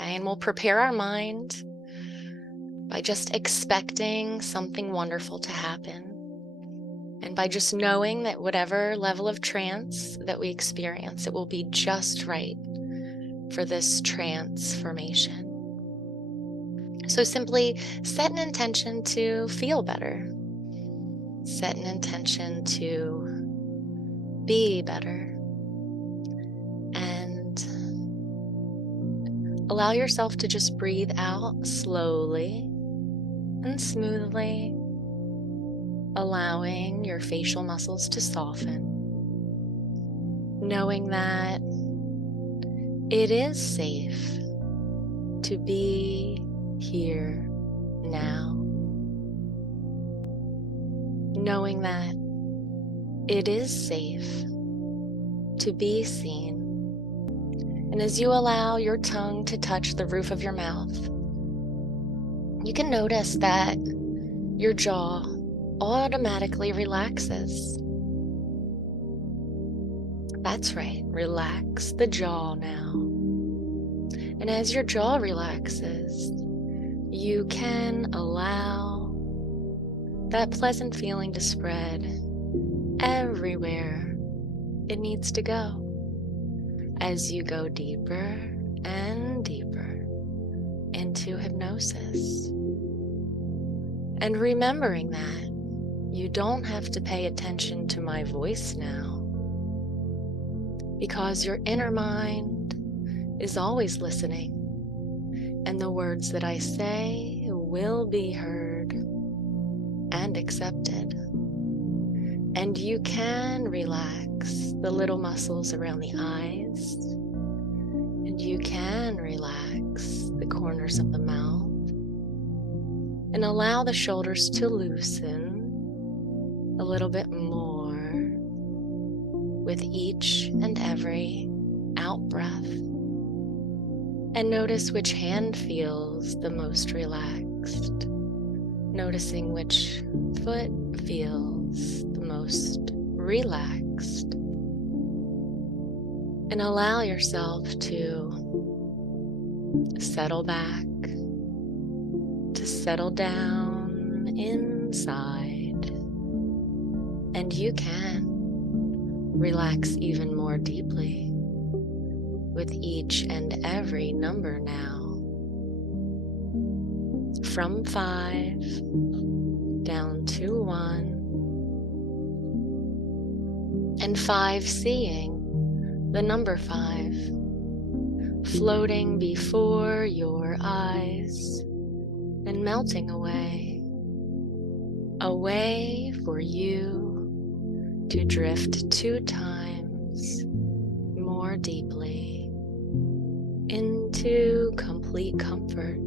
Okay, and we'll prepare our mind by just expecting something wonderful to happen. And by just knowing that whatever level of trance that we experience, it will be just right for this transformation. So simply set an intention to feel better. Set an intention to be better. And allow yourself to just breathe out slowly and smoothly, allowing your facial muscles to soften, knowing that it is safe to be here now, knowing that it is safe to be seen. And as you allow your tongue to touch the roof of your mouth, you can notice that your jaw automatically relaxes. That's right, relax the jaw now. And as your jaw relaxes, you can allow that pleasant feeling to spread everywhere it needs to go as you go deeper and deeper into hypnosis. And remembering that you don't have to pay attention to my voice now, because your inner mind is always listening, and the words that I say will be heard and accepted. And you can relax the little muscles around the eyes, and you can relax the corners of the mouth, and allow the shoulders to loosen a little bit more with each and every out breath. And notice which hand feels the most relaxed, noticing which foot feels the most relaxed. And allow yourself to settle back, to settle down inside. And you can relax even more deeply with each and every number now. From 5 down to 1. And 5 seeing the number 5 floating before your eyes and melting away, away for you to drift 2 times more deeply into complete comfort,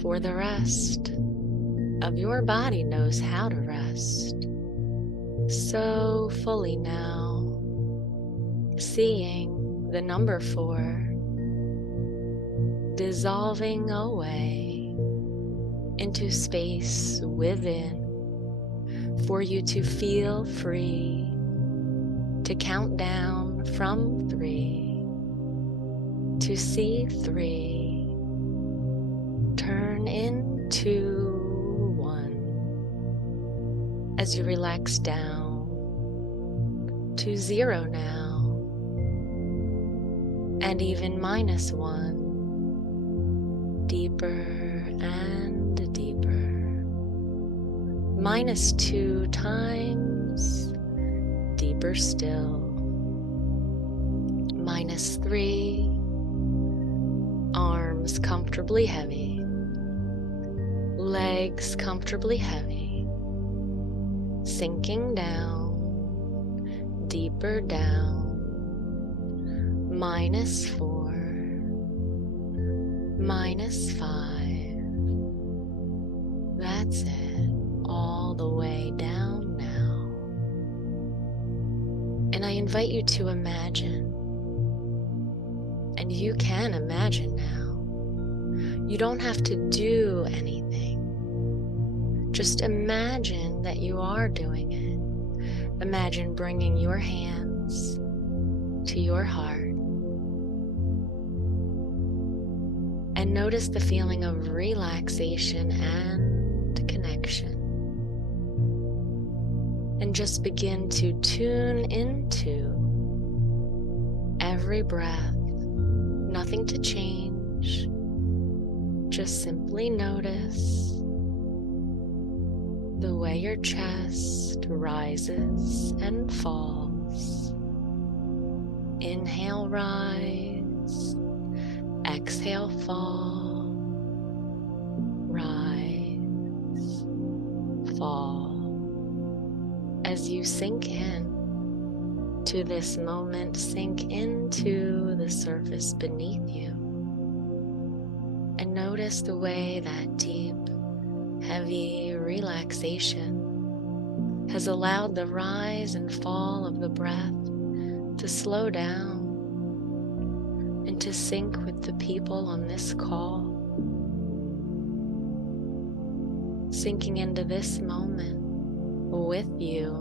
for the rest of your body knows how to rest so fully now, seeing the number 4 dissolving away into space within, for you to feel free to count down from 3, to see 3 turn into 1 as you relax down to 0 now, and even -1, deeper and deeper, -2 times deeper still, -3, arms comfortably heavy, legs comfortably heavy, sinking down, deeper down, -4, -5, that's it, all the way down now. And I invite you to imagine, and you can imagine now. You don't have to do anything. Just imagine that you are doing it. Imagine bringing your hands to your heart notice the feeling of relaxation and connection. And just begin to tune into every breath. Nothing to change. Just simply notice the way your chest rises and falls. Inhale, rise. Exhale, fall. Rise, fall. As you sink in to this moment, sink into the surface beneath you. And notice the way that deep, heavy relaxation has allowed the rise and fall of the breath to slow down and to sync with the people on this call. Sinking into this moment with you.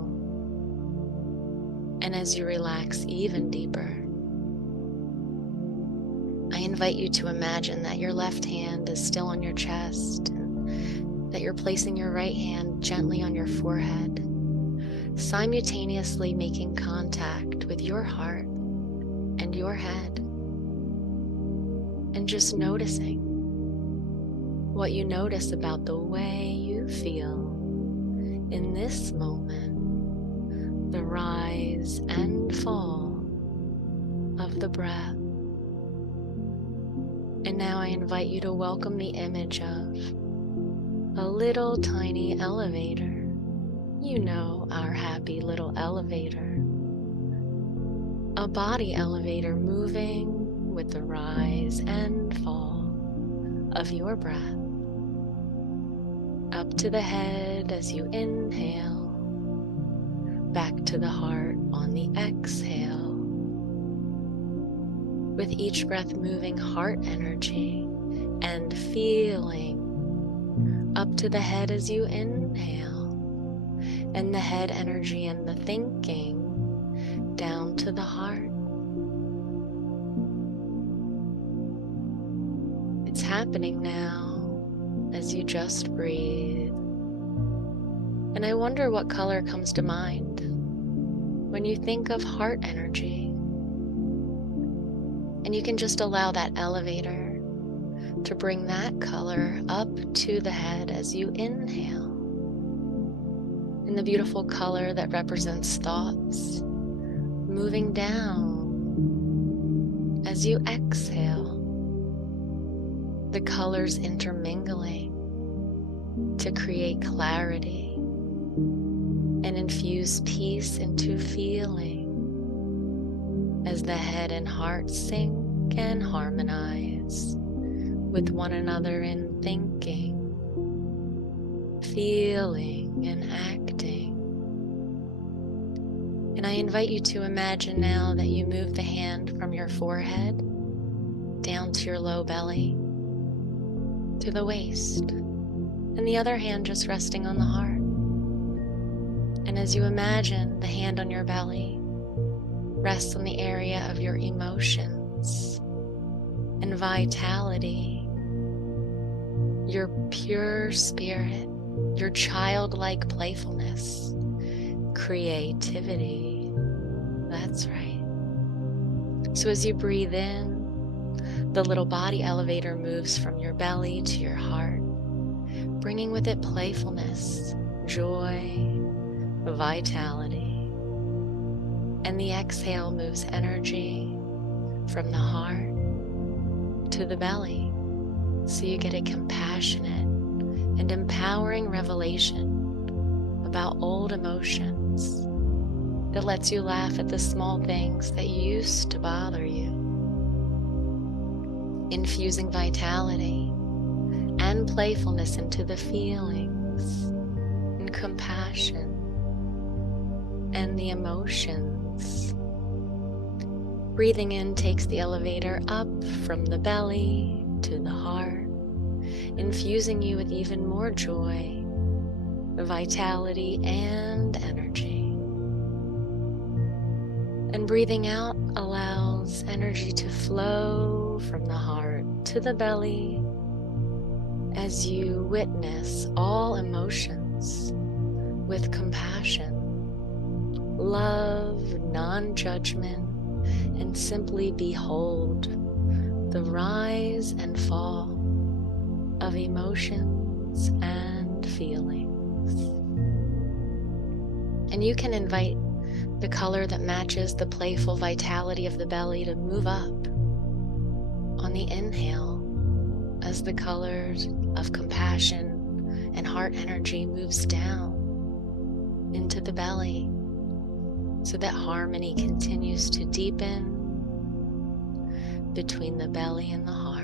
And as you relax even deeper, I invite you to imagine that your left hand is still on your chest and that you're placing your right hand gently on your forehead, simultaneously making contact with your heart and your head, and just noticing what you notice about the way you feel in this moment, the rise and fall of the breath. And now I invite you to welcome the image of a little tiny elevator. You know, our happy little elevator. A body elevator moving with the rise and fall of your breath. Up to the head as you inhale, back to the heart on the exhale. With each breath moving heart energy and feeling up to the head as you inhale, and the head energy and the thinking down to the heart. It's happening now as you just breathe. And I wonder what color comes to mind when you think of heart energy. And you can just allow that elevator to bring that color up to the head as you inhale. And the beautiful color that represents thoughts moving down as you exhale. The colors intermingling to create clarity and infuse peace into feeling as the head and heart sync and harmonize with one another in thinking, feeling, and acting. And I invite you to imagine now that you move the hand from your forehead down to your low belly, to the waist, and the other hand just resting on the heart. And as you imagine the hand on your belly rests on the area of your emotions and vitality, your pure spirit, your childlike playfulness, creativity. That's right. So as you breathe in, the little body elevator moves from your belly to your heart, bringing with it playfulness, joy, vitality. And the exhale moves energy from the heart to the belly. So you get a compassionate and empowering revelation about old emotions that lets you laugh at the small things that used to bother you. Infusing vitality and playfulness into the feelings and compassion and the emotions. Breathing in takes the elevator up from the belly to the heart, infusing you with even more joy, vitality, and energy. And breathing out allows energy to flow from the heart to the belly as you witness all emotions with compassion, love, non-judgment, and simply behold the rise and fall of emotions and feelings. And you can invite the color that matches the playful vitality of the belly to move up on the inhale as the colors of compassion and heart energy moves down into the belly, so that harmony continues to deepen between the belly and the heart,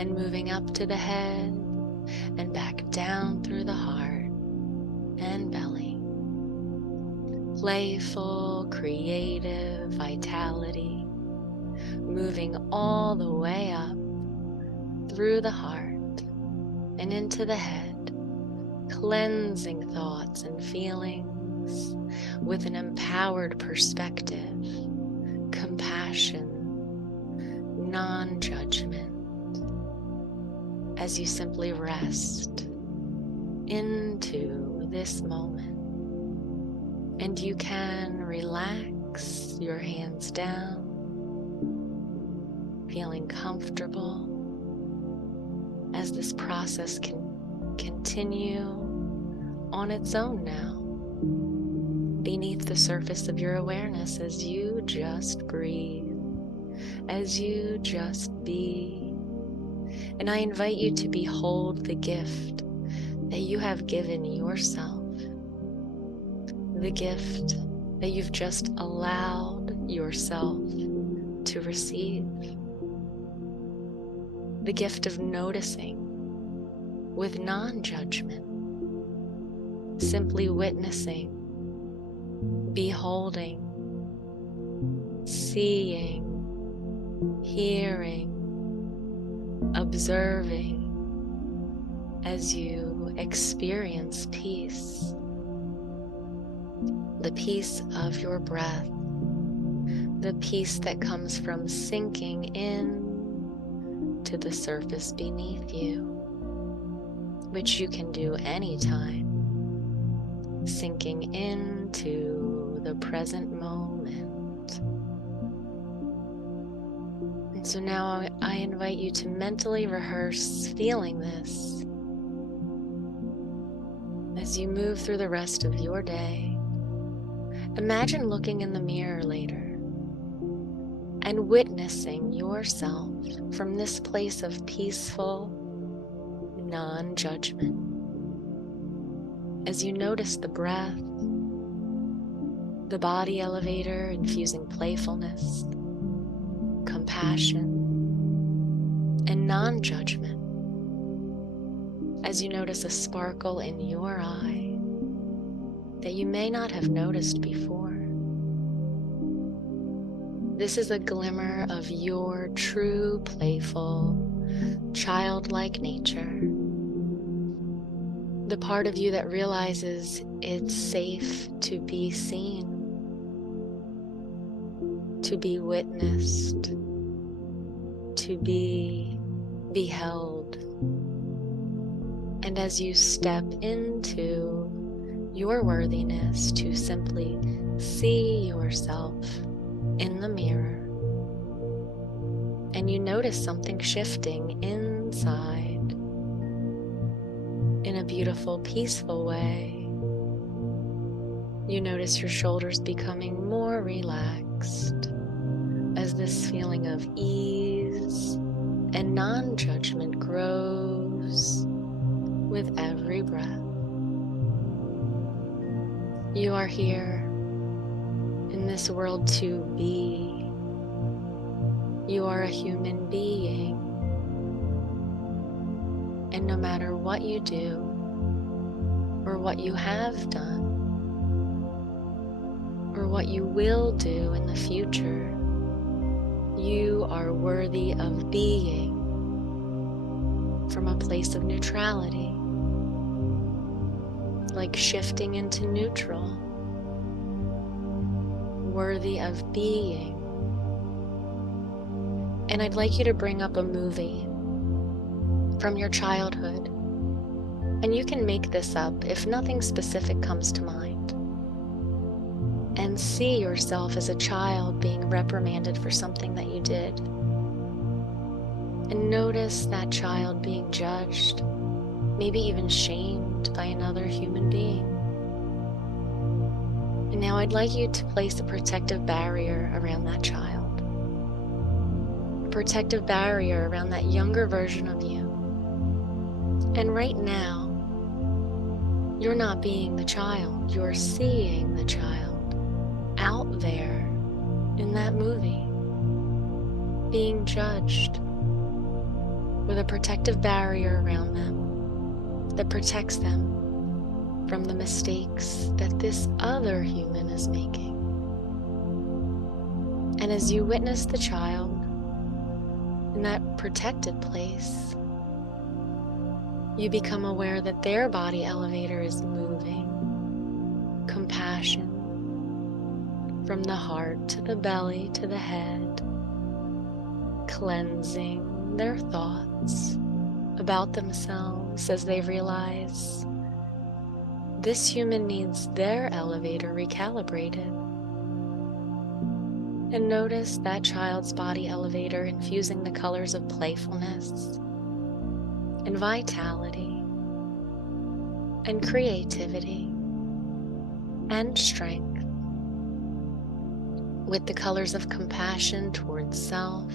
and moving up to the head and back down through the heart and belly. Playful, creative vitality moving all the way up through the heart and into the head, cleansing thoughts and feelings with an empowered perspective, compassion, non-judgment, as you simply rest into this moment. And you can relax your hands down, feeling comfortable as this process can continue on its own now, beneath the surface of your awareness, as you just breathe, as you just be. And I invite you to behold the gift that you have given yourself, the gift that you've just allowed yourself to receive, the gift of noticing with non-judgment, simply witnessing, beholding, seeing, hearing, observing as you experience peace, the peace of your breath, the peace that comes from sinking in to the surface beneath you, which you can do anytime, sinking into the present moment. And so now I invite you to mentally rehearse feeling this as you move through the rest of your day. Imagine looking in the mirror later and witnessing yourself from this place of peaceful non-judgment. As you notice the breath, the body elevator infusing playfulness, compassion, and non-judgment. As you notice a sparkle in your eye that you may not have noticed before. This is a glimmer of your true, playful, childlike nature. The part of you that realizes it's safe to be seen, to be witnessed, to be beheld. And as you step into your worthiness to simply see yourself in the mirror, and you notice something shifting inside in a beautiful, peaceful way. You notice your shoulders becoming more relaxed as this feeling of ease and non-judgment grows with every breath. You are here in this world to be. You are a human being. And no matter what you do or what you have done or what you will do in the future, you are worthy of being from a place of neutrality, like shifting into neutral, worthy of being. And I'd like you to bring up a movie from your childhood. And you can make this up if nothing specific comes to mind. And see yourself as a child being reprimanded for something that you did. And notice that child being judged, maybe even shamed by another human being. And now I'd like you to place a protective barrier around that child. A protective barrier around that younger version of you. And right now, you're not being the child, you're seeing the child out there in that movie, being judged, with a protective barrier around them that protects them from the mistakes that this other human is making. And as you witness the child in that protected place, you become aware that their body elevator is moving. Compassion from the heart to the belly to the head, cleansing their thoughts about themselves as they realize this human needs their elevator recalibrated. And notice that child's body elevator infusing the colors of playfulness and vitality and creativity and strength, with the colors of compassion towards self,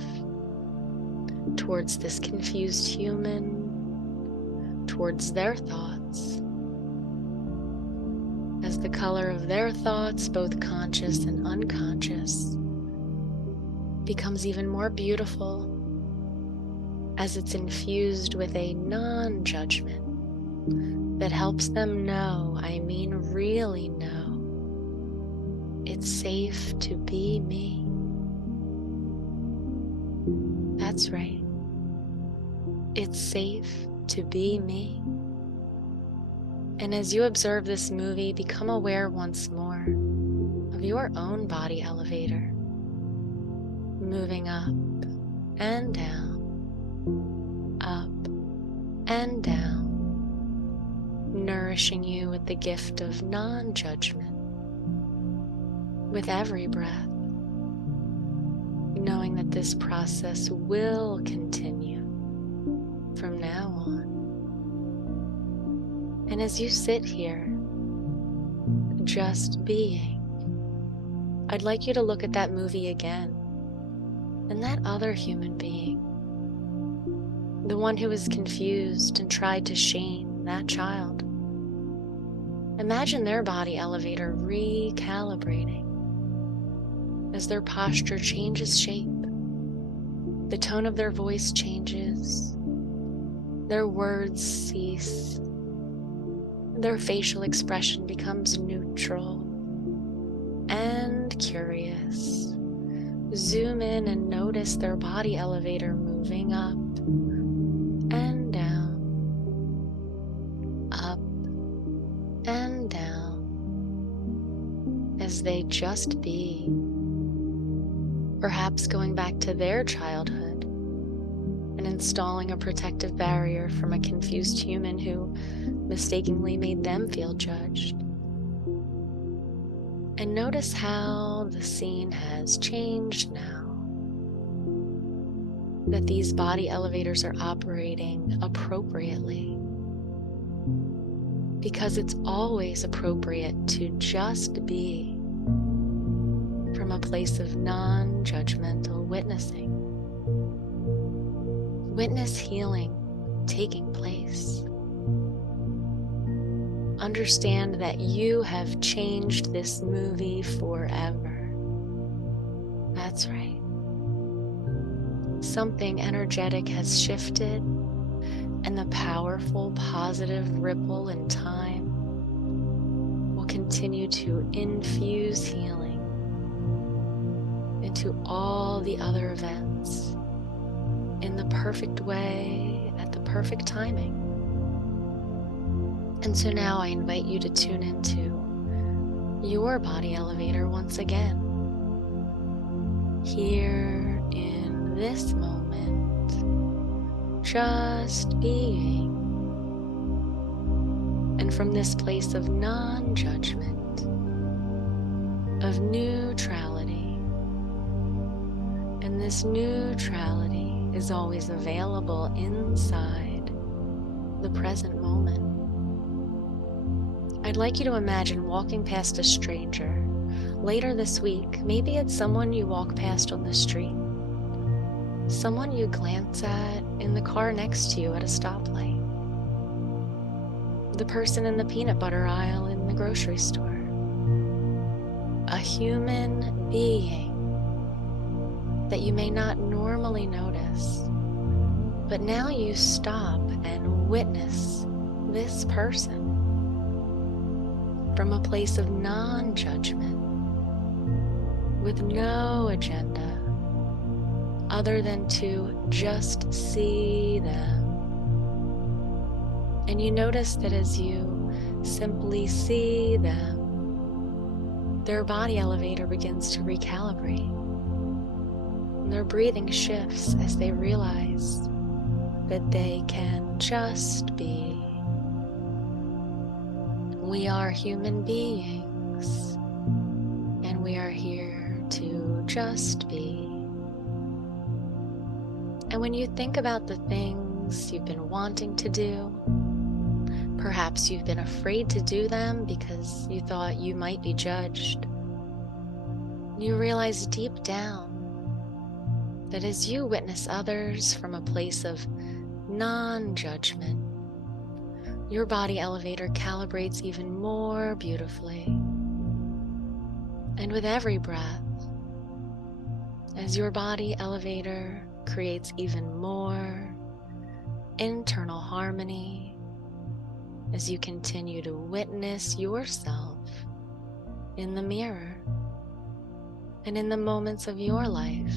towards this confused human, towards their thoughts, as the color of their thoughts, both conscious and unconscious, becomes even more beautiful as it's infused with a non-judgment that helps them know, I mean really know, it's safe to be me. That's right. It's safe to be me. And as you observe this movie, become aware once more of your own body elevator, moving up and down, up and down, nourishing you with the gift of non-judgment with every breath, knowing that this process will continue from now on. And as you sit here, just being, I'd like you to look at that movie again, and that other human being, the one who was confused and tried to shame that child. Imagine their body elevator recalibrating as their posture changes shape, the tone of their voice changes, their words cease, their facial expression becomes neutral and curious. Zoom in and notice their body elevator moving up and down, up and down, as they just be, perhaps going back to their childhood and installing a protective barrier from a confused human who mistakenly made them feel judged. And notice how the scene has changed now, that these body elevators are operating appropriately, because it's always appropriate to just be from a place of non-judgmental witnessing. Witness healing taking place. Understand that you have changed this movie forever. That's right. Something energetic has shifted, and the powerful, positive ripple in time will continue to infuse healing into all the other events in the perfect way at the perfect timing. And so now I invite you to tune into your body elevator once again. Here in this moment, just being. And from this place of non-judgment, of neutrality, and this neutrality is always available inside the present moment. I'd like you to imagine walking past a stranger later this week. Maybe it's someone you walk past on the street, someone you glance at in the car next to you at a stoplight, the person in the peanut butter aisle in the grocery store, a human being that you may not normally notice, but now you stop and witness this person from a place of non-judgment, with no agenda other than to just see them. And you notice that as you simply see them, their body elevator begins to recalibrate. And their breathing shifts as they realize that they can just be. We are human beings, and we are here to just be. And when you think about the things you've been wanting to do, perhaps you've been afraid to do them because you thought you might be judged, you realize deep down that as you witness others from a place of non-judgment, your body elevator calibrates even more beautifully. And with every breath, as your body elevator creates even more internal harmony, as you continue to witness yourself in the mirror and in the moments of your life,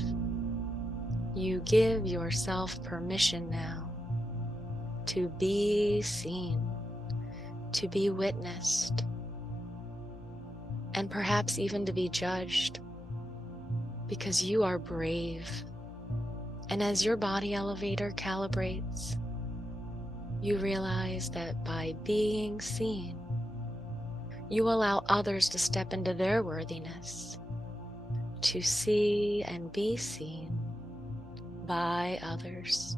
you give yourself permission now to be seen, to be witnessed, and perhaps even to be judged, because you are brave. And as your body elevator calibrates, you realize that by being seen, you allow others to step into their worthiness, to see and be seen by others.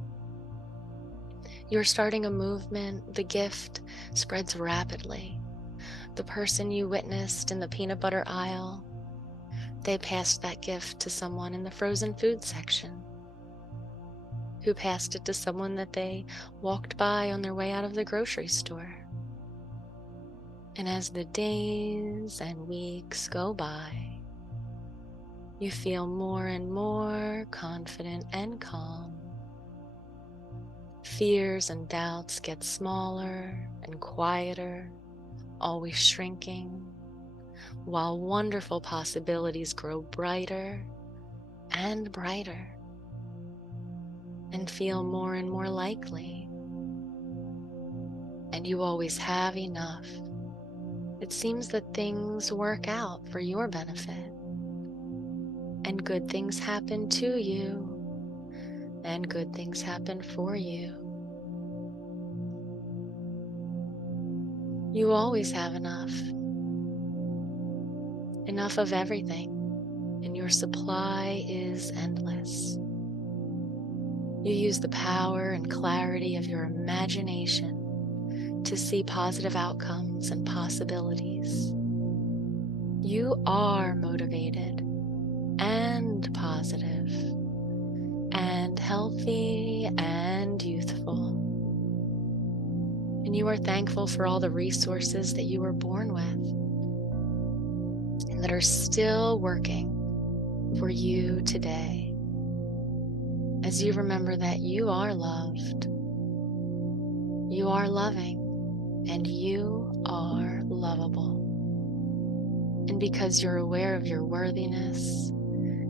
You're starting a movement. The gift spreads rapidly. The person you witnessed in the peanut butter aisle, they passed that gift to someone in the frozen food section, who passed it to someone that they walked by on their way out of the grocery store. And as the days and weeks go by, you feel more and more confident and calm. Fears and doubts get smaller and quieter, always shrinking, while wonderful possibilities grow brighter and brighter and feel more and more likely. And you always have enough. It seems that things work out for your benefit, and good things happen to you, and good things happen for you. You always have enough of everything, and your supply is endless. You use the power and clarity of your imagination to see positive outcomes and possibilities. You are motivated and positive and healthy and youthful. And you are thankful for all the resources that you were born with and that are still working for you today, as you remember that you are loved, you are loving, and you are lovable. And because you're aware of your worthiness,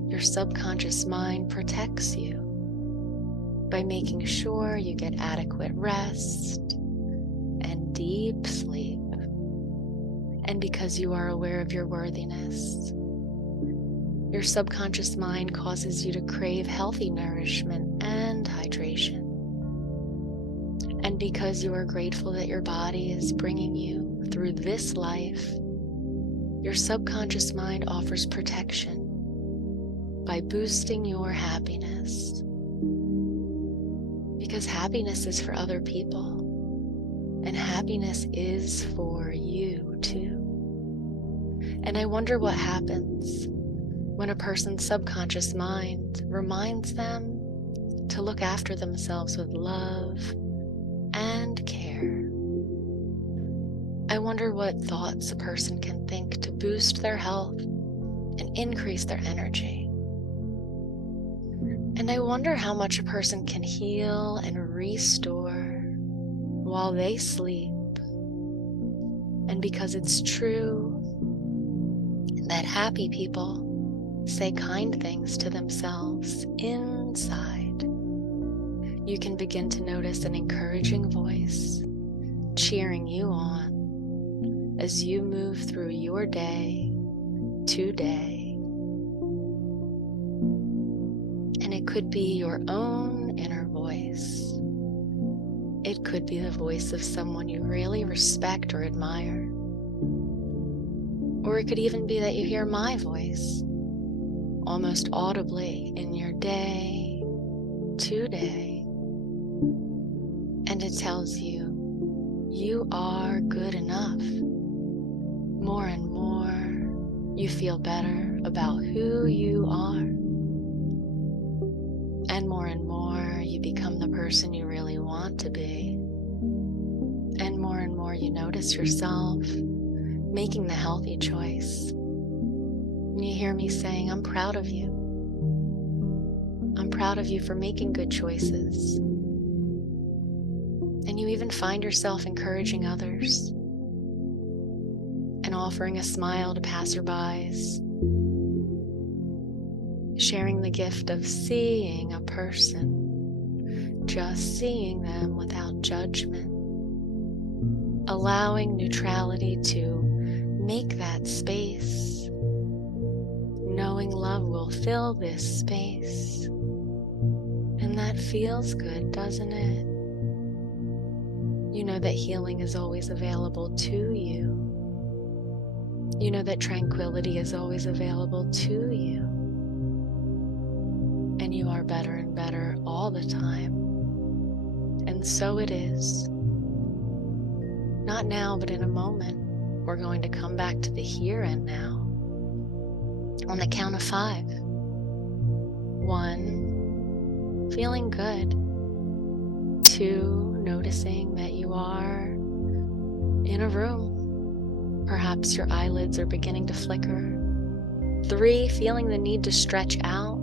your subconscious mind protects you by making sure you get adequate rest and deep sleep. And because you are aware of your worthiness, your subconscious mind causes you to crave healthy nourishment and hydration. And because you are grateful that your body is bringing you through this life, your subconscious mind offers protection by boosting your happiness. Because happiness is for other people, and happiness is for you too. And I wonder what happens when a person's subconscious mind reminds them to look after themselves with love and care. I wonder what thoughts a person can think to boost their health and increase their energy. And I wonder how much a person can heal and restore while they sleep. And because it's true that happy people say kind things to themselves inside, you can begin to notice an encouraging voice cheering you on as you move through your day today. And it could be your own inner voice. It could be the voice of someone you really respect or admire. Or it could even be that you hear my voice almost audibly in your day today. And it tells you, you are good enough. More and more, you feel better about who you are. And more, you become the person you really want to be. And more, you notice yourself making the healthy choice. And you hear me saying, I'm proud of you. I'm proud of you for making good choices. And you even find yourself encouraging others and offering a smile to passerbys, sharing the gift of seeing a person, just seeing them without judgment, allowing neutrality to make that space, knowing love will fill this space. And that feels good, doesn't it? You know that healing is always available to you. You know that tranquility is always available to you. And you are better and better all the time. And so it is. Not now, but in a moment, we're going to come back to the here and now. On the count of 5. 1, feeling good. 2, noticing that you are in a room. Perhaps your eyelids are beginning to flicker. 3, feeling the need to stretch out.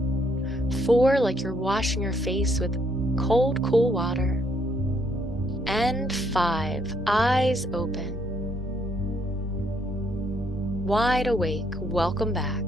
4, like you're washing your face with cold, cool water. And 5, eyes open. Wide awake, welcome back.